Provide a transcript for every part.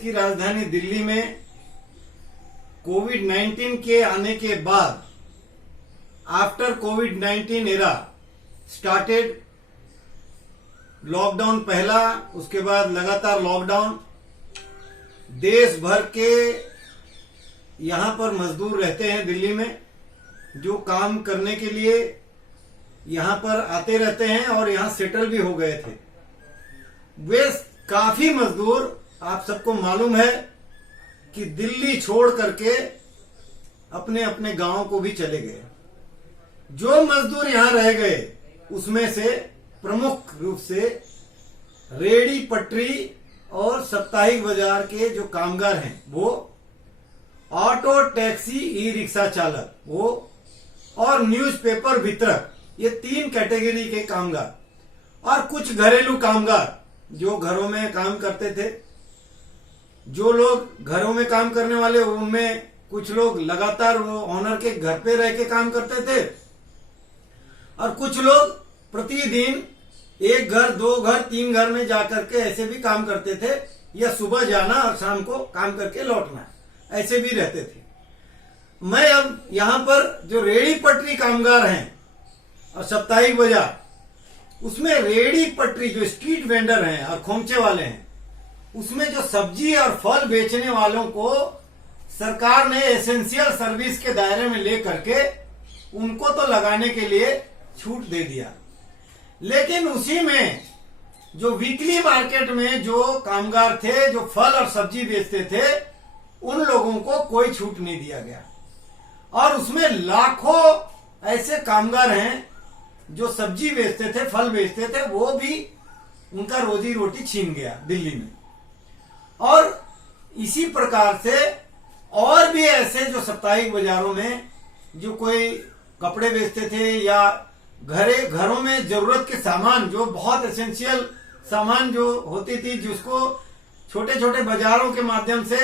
की राजधानी दिल्ली में कोविड-19 के आने के बाद आफ्टर कोविड-19 एरा स्टार्टेड लॉकडाउन पहला, उसके बाद लगातार लॉकडाउन। देश भर के यहां पर मजदूर रहते हैं दिल्ली में, जो काम करने के लिए यहां पर आते रहते हैं और यहां सेटल भी हो गए थे। वे काफी मजदूर, आप सबको मालूम है कि दिल्ली छोड़ करके अपने अपने गांव को भी चले गए। जो मजदूर यहां रह गए उसमें से प्रमुख रूप से रेडी पटरी और साप्ताहिक बाजार के जो कामगार हैं वो, ऑटो टैक्सी ई रिक्शा चालक वो, और न्यूज़पेपर वितरक, ये 3 कैटेगरी के कामगार, और कुछ घरेलू कामगार जो घरों में काम करते थे। जो लोग घरों में काम करने वाले, उनमें कुछ लोग लगातार वो ऑनर के घर पे रह के काम करते थे, और कुछ लोग प्रतिदिन 1 घर, 2 घर, 3 घर में जाकर के ऐसे भी काम करते थे, या सुबह जाना और शाम को काम करके लौटना, ऐसे भी रहते थे। मैं अब यहां पर जो रेडी पटरी कामगार हैं और साप्ताहिक बाजार, उसमें रेडी पटरी जो स्ट्रीट वेंडर हैं और खोमचे वाले हैं, उसमें जो सब्जी और फल बेचने वालों को सरकार ने एसेंशियल सर्विस के दायरे में लेकर के उनको तो लगाने के लिए छूट दे दिया, लेकिन उसी में जो वीकली मार्केट में जो कामगार थे, जो फल और सब्जी बेचते थे, उन लोगों को कोई छूट नहीं दिया गया। और उसमें लाखों ऐसे कामगार हैं जो सब्जी बेचते थे, फल बेचते थे, वो भी उनका रोजी रोटी छीन गया दिल्ली में। और इसी प्रकार से और भी ऐसे जो साप्ताहिक बाजारों में जो कोई कपड़े बेचते थे या घरों में जरूरत के सामान, जो बहुत एसेंशियल सामान जो होती थी, जिसको छोटे छोटे बाजारों के माध्यम से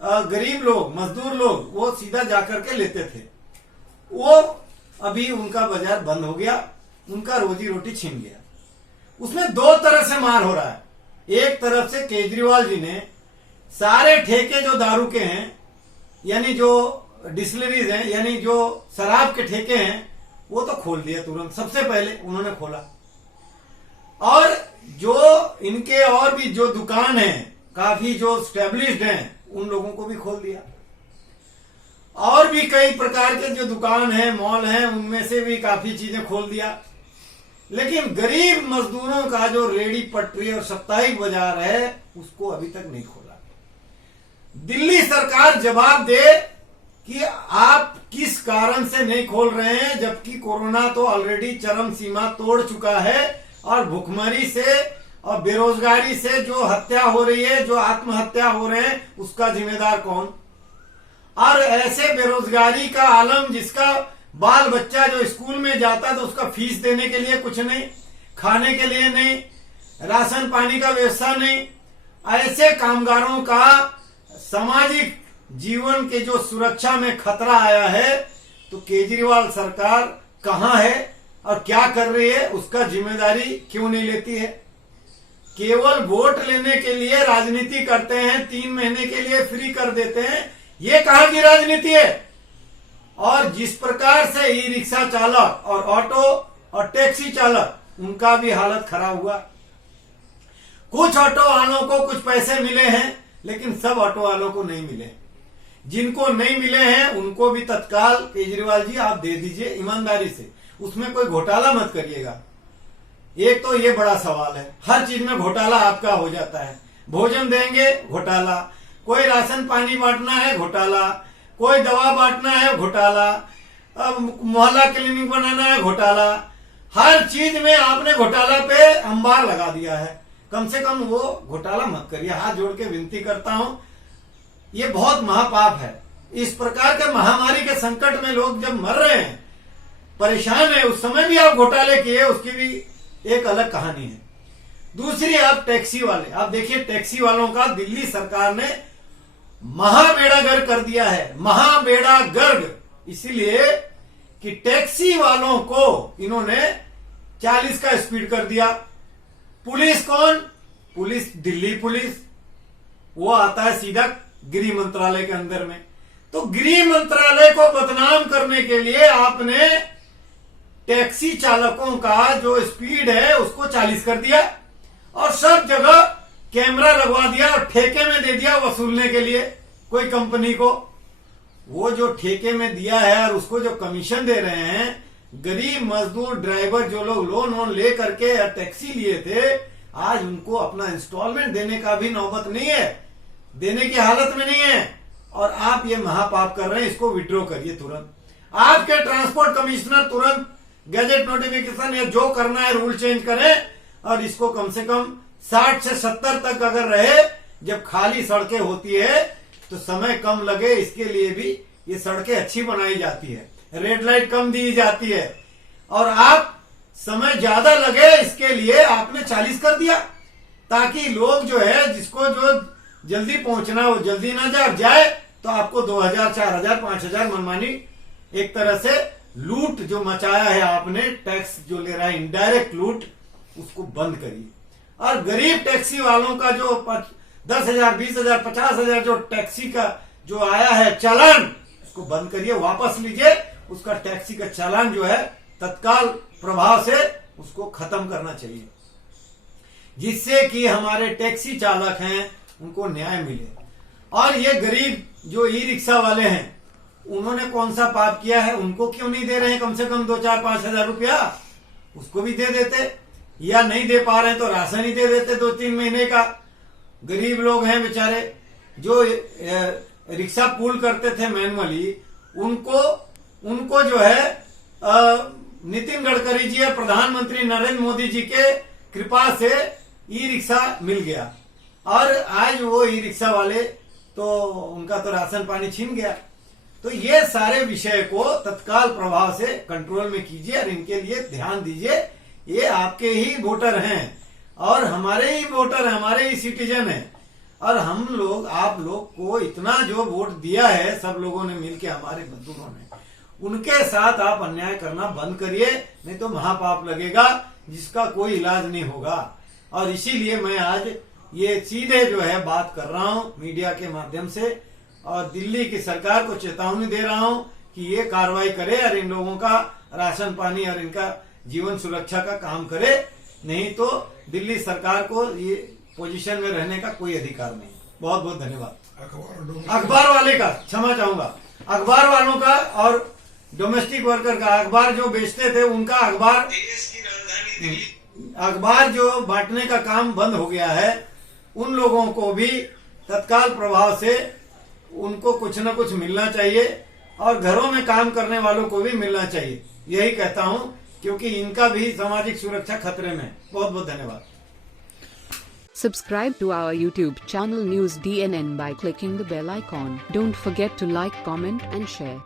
गरीब लोग, मजदूर लोग वो सीधा जाकर के लेते थे, वो अभी उनका बाजार बंद हो गया, उनका रोजी रोटी छिन गया। उसमें 2 तरह से मार हो रहा है। एक तरफ से केजरीवाल जी ने सारे ठेके जो दारू के हैं, यानी जो डिस्टिलरीज हैं, यानी जो शराब के ठेके हैं, वो तो खोल दिया तुरंत, सबसे पहले उन्होंने खोला। और जो इनके और भी जो दुकान है, काफी जो स्टैब्लिश्ड हैं, उन लोगों को भी खोल दिया। और भी कई प्रकार के जो दुकान है, मॉल हैं, उनमें से भी काफी चीजें खोल दिया। लेकिन गरीब मजदूरों का जो रेडी पटरी और साप्ताहिक बाजार है, उसको अभी तक नहीं खोला। दिल्ली सरकार जवाब दे कि आप किस कारण से नहीं खोल रहे हैं, जबकि कोरोना तो ऑलरेडी चरम सीमा तोड़ चुका है, और भुखमरी से और बेरोजगारी से जो हत्या हो रही है, जो आत्महत्या हो रहे हैं, उसका जिम्मेदार कौन? और ऐसे बेरोजगारी का आलम, जिसका बाल बच्चा जो स्कूल में जाता तो उसका फीस देने के लिए कुछ नहीं, खाने के लिए नहीं, राशन पानी का व्यवस्था नहीं, ऐसे कामगारों का सामाजिक जीवन के जो सुरक्षा में खतरा आया है, तो केजरीवाल सरकार कहां है और क्या कर रही है, उसका जिम्मेदारी क्यों नहीं लेती है? केवल वोट लेने के लिए राजनीति करते हैं, 3 महीने के लिए फ्री कर देते हैं, ये कहां की राजनीति है? और जिस प्रकार से ई रिक्शा चालक और ऑटो और टैक्सी चालक, उनका भी हालत खराब हुआ। कुछ ऑटो वालों को कुछ पैसे मिले हैं, लेकिन सब ऑटो वालों को नहीं मिले। जिनको नहीं मिले हैं उनको भी तत्काल केजरीवाल जी आप दे दीजिए ईमानदारी से, उसमें कोई घोटाला मत करिएगा। एक तो ये बड़ा सवाल है, हर चीज में घोटाला आपका हो जाता है। भोजन देंगे, घोटाला, कोई राशन पानी बांटना है, घोटाला, कोई दवा बांटना है, घोटाला, मोहल्ला क्लिनिक बनाना है, घोटाला। हर चीज में आपने घोटाला पे अंबार लगा दिया है। कम से कम वो घोटाला मत करिए, हाथ जोड़ के विनती करता हूं। ये बहुत महापाप है। इस प्रकार के महामारी के संकट में लोग जब मर रहे हैं, परेशान है, उस समय भी आप घोटाले किए, उसकी भी एक अलग कहानी है। दूसरी, आप टैक्सी वाले, आप देखिए टैक्सी वालों का दिल्ली सरकार ने महाबेड़ा गर्क कर दिया है। महाबेड़ा गर्क इसीलिए कि टैक्सी वालों को इन्होंने 40 का स्पीड कर दिया। पुलिस कौन? पुलिस दिल्ली पुलिस, वो आता है सीधा गृह मंत्रालय के अंदर में। तो गृह मंत्रालय को बदनाम करने के लिए आपने टैक्सी चालकों का जो स्पीड है उसको 40 कर दिया और सब जगह कैमरा लगवा दिया और ठेके में दे दिया वसूलने के लिए कोई कंपनी को। वो जो ठेके में दिया है और उसको जो कमीशन दे रहे हैं, गरीब मजदूर ड्राइवर जो लोग लोन वोन ले करके टैक्सी लिए थे, आज उनको अपना इंस्टॉलमेंट देने का भी नौबत नहीं है, देने की हालत में नहीं है। और आप ये महापाप कर रहे हैं, इसको विड्रॉ करिए तुरंत। आपके ट्रांसपोर्ट कमिश्नर तुरंत गैजेट नोटिफिकेशन या जो करना है रूल चेंज करें और इसको कम से कम 60 से 70 तक अगर रहे। जब खाली सड़कें होती है तो समय कम लगे, इसके लिए भी ये सड़कें अच्छी बनाई जाती है, रेड लाइट कम दी जाती है। और आप समय ज्यादा लगे इसके लिए आपने 40 कर दिया, ताकि लोग जो है जिसको जो जल्दी पहुंचना हो जल्दी ना जाए तो आपको 2000, 4000, 5000 मनमानी एक तरह से लूट जो मचाया है आपने, टैक्स जो ले रहा है इनडायरेक्ट लूट, उसको बंद करिए। और गरीब टैक्सी वालों का जो 10,000, 20,000, 50,000 जो टैक्सी का जो आया है चालान, उसको बंद करिए, वापस लीजिए। उसका टैक्सी का चालान जो है तत्काल प्रभाव से उसको खत्म करना चाहिए, जिससे कि हमारे टैक्सी चालक हैं उनको न्याय मिले। और ये गरीब जो ई रिक्शा वाले हैं, उन्होंने कौन सा पाप किया है? उनको क्यों नहीं दे रहे हैं कम से कम 2, 4, 5 हजार रुपया? उसको भी दे देते, या नहीं दे पा रहे हैं तो राशन ही दे देते 2-3 महीने का। गरीब लोग हैं बेचारे जो रिक्शा पूल करते थे मैनुअली, उनको जो है नितिन गडकरी जी और प्रधानमंत्री नरेंद्र मोदी जी के कृपा से ई रिक्शा मिल गया। और आज वो ई रिक्शा वाले तो उनका तो राशन पानी छीन गया। तो ये सारे विषय को तत्काल प्रभाव से कंट्रोल में कीजिए और इनके लिए ध्यान दीजिए। ये आपके ही वोटर हैं और हमारे ही वोटर हैं, हमारे ही सिटीजन हैं। और हम लोग आप लोग को इतना जो वोट दिया है सब लोगों ने मिलकर, हमारे मजदूरों ने, उनके साथ आप अन्याय करना बंद करिए, नहीं तो महापाप लगेगा जिसका कोई इलाज नहीं होगा। और इसीलिए मैं आज ये सीधे जो है बात कर रहा हूं मीडिया के माध्यम से और दिल्ली की सरकार को चेतावनी दे रहा हूं कि ये कार्रवाई करे और इन लोगों का राशन पानी और इनका जीवन सुरक्षा का काम करे, नहीं तो दिल्ली सरकार को ये पोजीशन में रहने का कोई अधिकार नहीं। बहुत बहुत धन्यवाद। अखबार वाले का क्षमा चाहूंगा, अखबार वालों का और डोमेस्टिक वर्कर का, अखबार जो बेचते थे उनका अखबार जो बांटने का काम बंद हो गया है, उन लोगों को भी तत्काल प्रभाव से उनको कुछ न कुछ मिलना चाहिए और घरों में काम करने वालों को भी मिलना चाहिए, यही कहता हूं, क्योंकि इनका भी सामाजिक सुरक्षा खतरे में। बहुत बहुत धन्यवाद। Subscribe to our YouTube channel News DNN by clicking the bell icon. Don't forget to like, comment and share.